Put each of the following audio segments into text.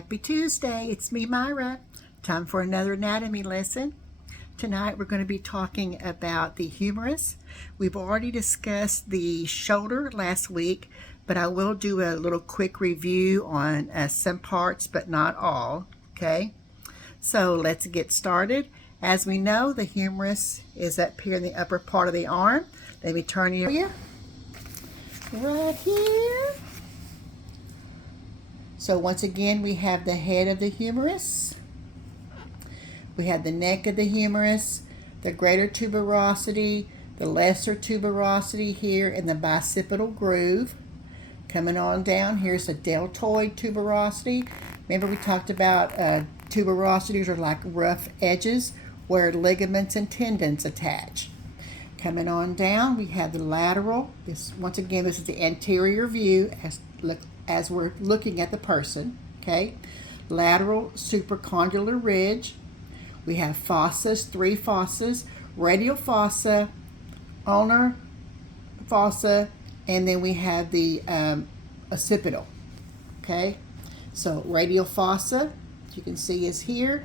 Happy Tuesday. It's me, Myra. Time for another anatomy lesson. Tonight we're going to be talking about the humerus. We've already discussed the shoulder last week, but I will do a little quick review on some parts, but not all. Okay, so let's get started. As we know, the humerus is up here in the upper part of the arm. Let me turn you right here. So once again, we have the head of the humerus. We have the neck of the humerus, the greater tuberosity, the lesser tuberosity here in the bicipital groove. Coming on down, here's the deltoid tuberosity. Remember we talked about tuberosities are like rough edges where ligaments and tendons attach. Coming on down, we have the lateral. Once again, this is the anterior view as we're looking at the person, okay? Lateral supracondylar ridge. We have fossas, 3 fossas, radial fossa, ulnar fossa, and then we have the occipital, okay? So radial fossa, as you can see, is here.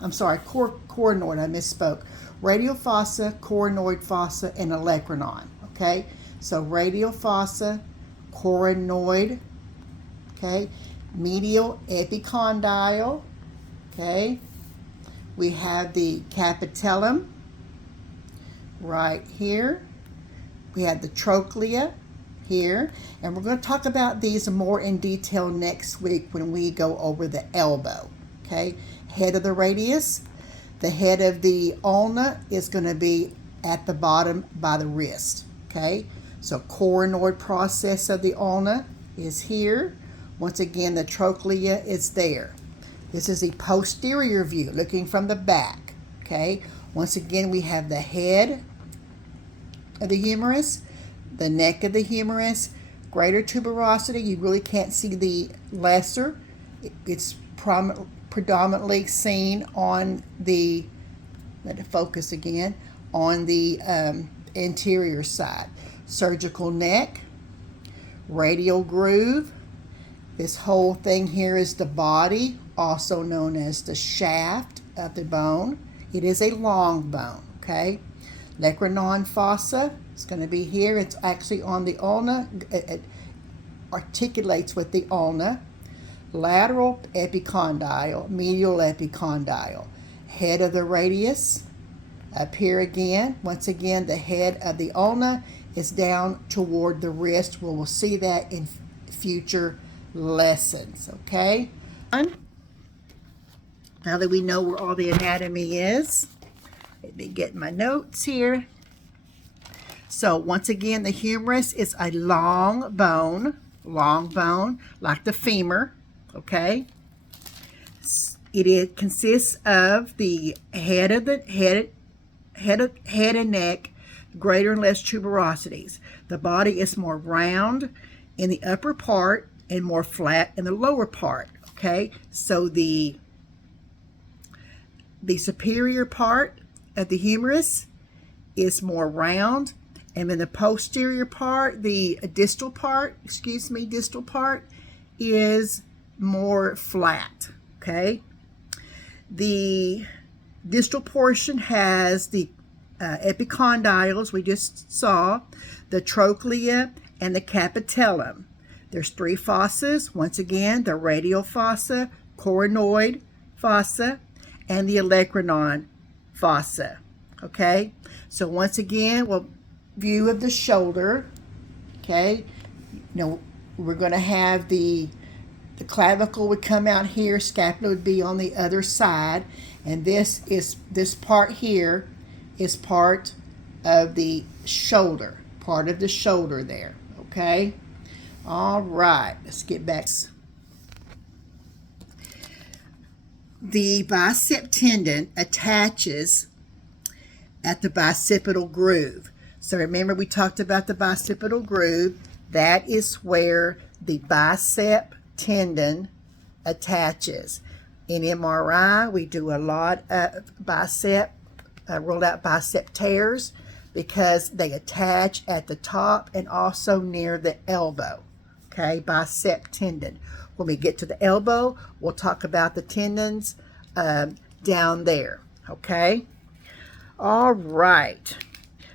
I'm sorry, coronoid, I misspoke. Radial fossa, coronoid fossa, and olecranon, okay? So radial fossa, coronoid, okay? Medial epicondyle, okay? We have the capitellum right here. We have the trochlea here. And we're going to talk about these more in detail next week when we go over the elbow, okay? Head of the radius. The head of the ulna is going to be at the bottom by the wrist, okay? So coronoid process of the ulna is here. Once again, the trochlea is there. This is the posterior view, looking from the back, okay? Once again, we have the head of the humerus, the neck of the humerus, greater tuberosity. You really can't see the lesser. It's predominantly seen on the, let it focus again, on the anterior side. Surgical neck, radial groove. This whole thing here is the body, also known as the shaft of the bone. It is a long bone, okay? Olecranon fossa is going to be here. It's actually on the ulna. It articulates with the ulna. Lateral epicondyle, medial epicondyle. Head of the radius, up here again. Once again, the head of the ulna is down toward the wrist. We'll see that in future lessons, okay? Now that we know where all the anatomy is, let me get my notes here. So once again, the humerus is a long bone, like the femur, okay? It consists of the head and neck, greater and less tuberosities. The body is more round in the upper part and more flat in the lower part, okay? So the superior part of the humerus is more round, and then the posterior part, the distal part is more flat, okay? The distal portion has the epicondyles we just saw, the trochlea, and the capitellum. There's 3 fossas. Once again, the radial fossa, coronoid fossa, and the olecranon fossa, okay? So once again, well, view of the shoulder, okay? Now, we're going to have the clavicle would come out here, scapula would be on the other side, and this part here is part of the shoulder, there, okay? All right, let's get back. The bicep tendon attaches at the bicipital groove. So remember we talked about the bicipital groove. That is where the bicep tendon attaches. In MRI, we do a lot of rolled out bicep tears because they attach at the top and also near the elbow. Okay, bicep tendon. when we get to the elbow, we'll talk about the tendons down there, okay? All right.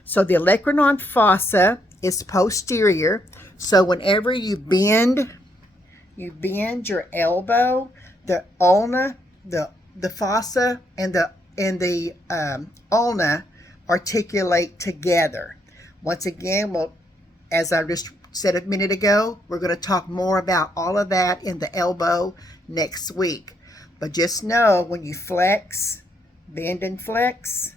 So the olecranon fossa is posterior. So whenever you bend your elbow, the ulna, the fossa and the ulna articulate together. Once again, as I just said a minute ago, we're going to talk more about all of that in the elbow next week. But just know when you flex, bend and flex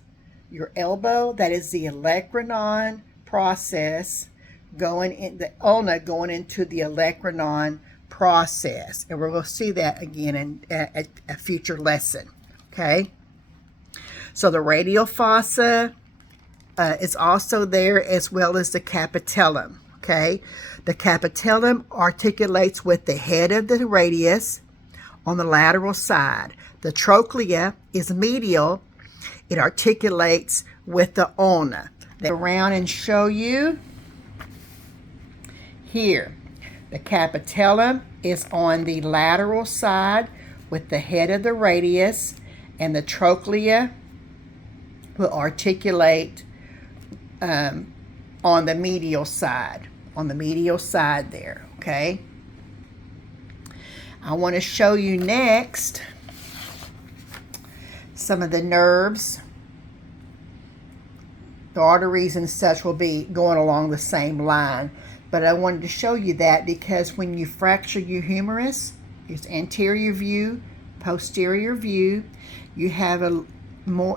your elbow, that is the olecranon process going in, the ulna going into the olecranon process. And we're going to see that again in a future lesson. Okay? So the radial fossa is also there, as well as the capitellum. Okay? The capitellum articulates with the head of the radius on the lateral side. The trochlea is medial. It articulates with the ulna. Around and show you here. The capitellum is on the lateral side with the head of the radius, and the trochlea will articulate on the medial side. On the medial side there, okay? I want to show you next some of the nerves. The arteries and such will be going along the same line. But I wanted to show you that because when you fracture your humerus, it's anterior view, posterior view, you have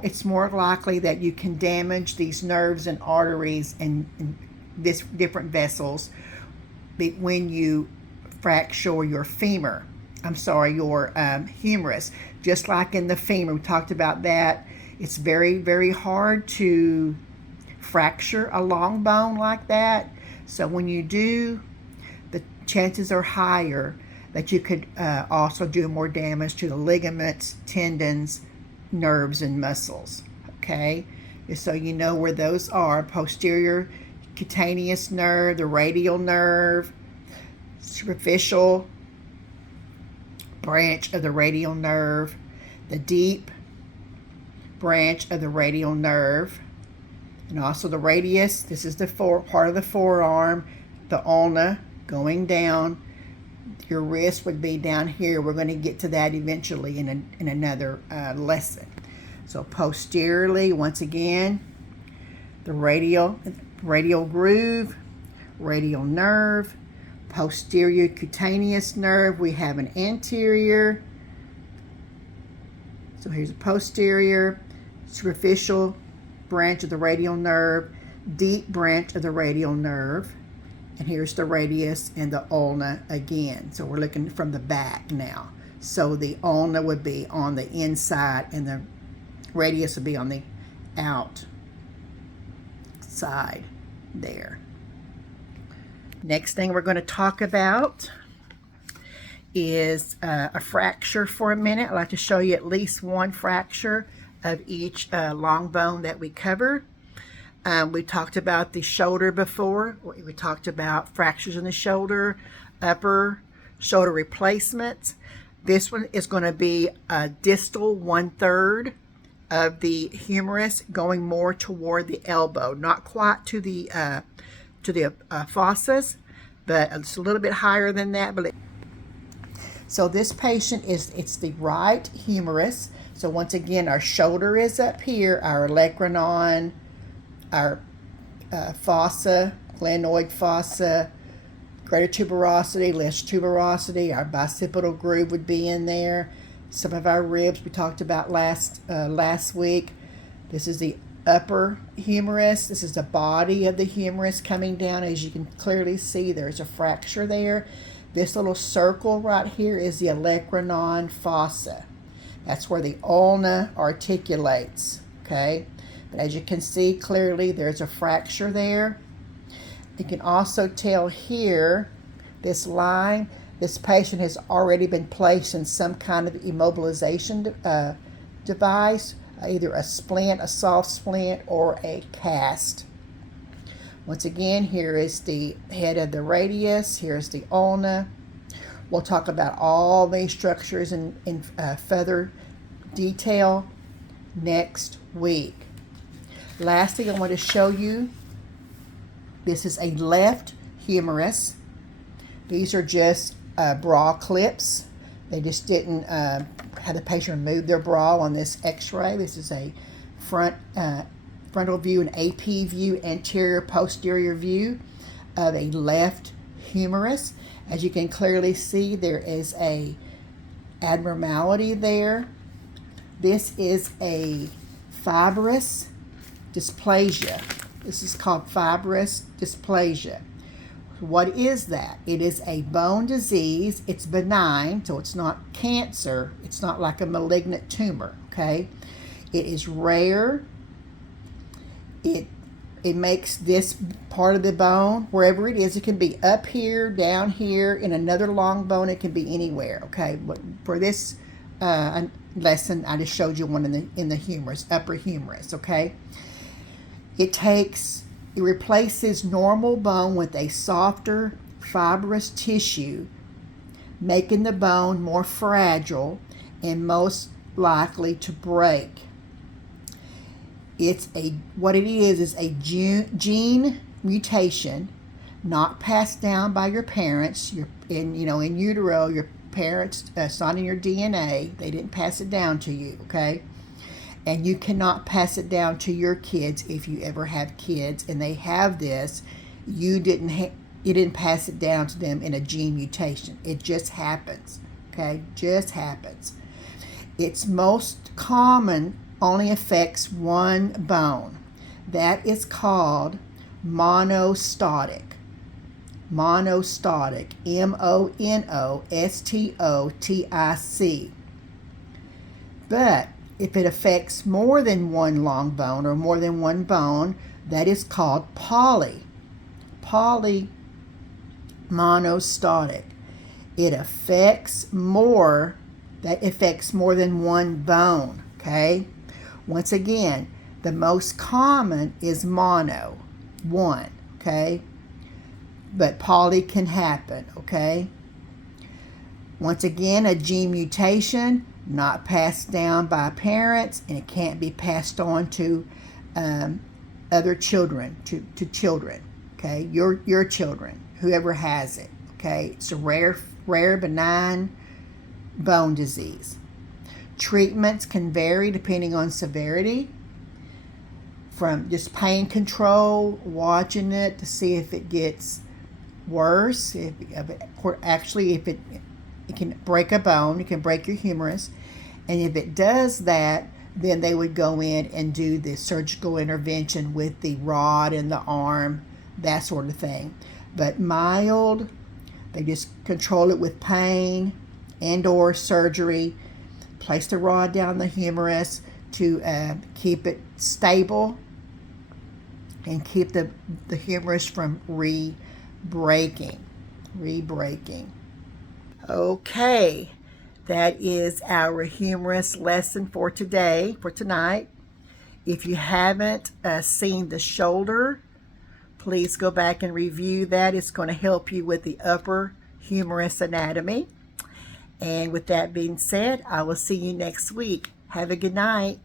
it's more likely that you can damage these nerves and arteries and this different vessels when you fracture your femur. Your humerus. Just like in the femur, we talked about that. It's very, very hard to fracture a long bone like that. So when you do, the chances are higher that you could also do more damage to the ligaments, tendons, nerves, and muscles. Okay? Just so you know where those are: posterior cutaneous nerve, the radial nerve, superficial branch of the radial nerve, the deep branch of the radial nerve, and also the radius. This is the part of the forearm, the ulna going down. Your wrist would be down here. We're going to get to that eventually in another lesson. So posteriorly, once again, the radial groove, radial nerve, posterior cutaneous nerve. We have an anterior. So here's a posterior, superficial branch of the radial nerve, deep branch of the radial nerve, and here's the radius and the ulna again. So we're looking from the back now. So the ulna would be on the inside and the radius would be on the outside there. Next thing we're going to talk about is a fracture for a minute. I'd like to show you at least one fracture of each long bone that we cover. We talked about the shoulder before. We talked about fractures in the shoulder, upper shoulder replacements. This one is going to be a distal 1/3 of the humerus going more toward the elbow, not quite to the fossas, but it's a little bit higher than that. So this patient it's the right humerus. So once again, our shoulder is up here, our olecranon, our fossa, glenoid fossa, greater tuberosity, less tuberosity, our bicipital groove would be in there. Some of our ribs we talked about last week. This is the upper humerus. This is the body of the humerus coming down. As you can clearly see, there's a fracture there. This little circle right here is the olecranon fossa. That's where the ulna articulates, okay? But as you can see clearly, there's a fracture there. You can also tell here, this line, this patient has already been placed in some kind of immobilization device, either a splint, a soft splint, or a cast. Once again, here is the head of the radius, here's the ulna. We'll talk about all these structures in further detail next week. Lastly, I want to show you, this is a left humerus. These are just bra clips. They just didn't have the patient remove their bra on this x-ray. This is a frontal view, an AP view, anterior posterior view of a left humerus. As you can clearly see, there is a abnormality there. This is a fibrous dysplasia. This is called fibrous dysplasia. What is that? It is a bone disease. It's benign, so it's not cancer. It's not like a malignant tumor, okay? It is rare. It makes this part of the bone, wherever it is, it can be up here, down here, in another long bone, it can be anywhere, okay? But for this lesson, I just showed you one in the humerus, upper humerus, okay? It replaces normal bone with a softer, fibrous tissue, making the bone more fragile and most likely to break. What it is a gene mutation, not passed down by your parents. In utero, your parents, it's not in your DNA. They didn't pass it down to you, okay? And you cannot pass it down to your kids if you ever have kids and they have this. You didn't pass it down to them in a gene mutation. It just happens, okay? Just happens. It's most common, only affects one bone. That is called monostotic. Monostotic. monostotic. But if it affects more than one long bone or more than one bone, that is called monostotic. It affects more than one bone, okay? Once again, the most common is mono, one, okay? But poly can happen, okay? Once again, a gene mutation, not passed down by parents, and it can't be passed on to other children, to children, okay? Your children, whoever has it, okay? It's a rare benign bone disease. Treatments can vary depending on severity, from just pain control, watching it to see if it gets worse. If it can break a bone, it can break your humerus, and if it does that, then they would go in and do the surgical intervention with the rod in the arm, that sort of thing. But mild, they just control it with pain and or surgery. Place the rod down the humerus to keep it stable and keep the humerus from re-breaking. Okay, that is our humerus lesson for tonight. If you haven't seen the shoulder, please go back and review that. It's going to help you with the upper humerus anatomy. And with that being said, I will see you next week. Have a good night.